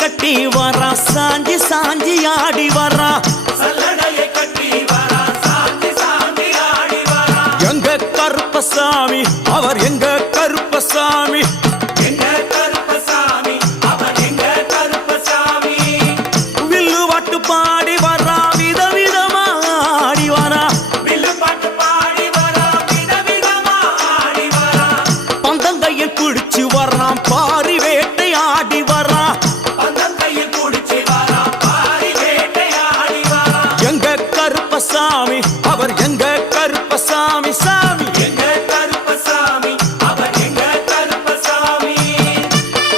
கட்டி வரா சாஞ்சி சாஞ்சி ஆடி வரா சல்லடையை கட்டி வரா சாஞ்சி சாஞ்சி ஆடி வரா எங்க கருப்பசாமி அவர் எங்க கருப்பசாமி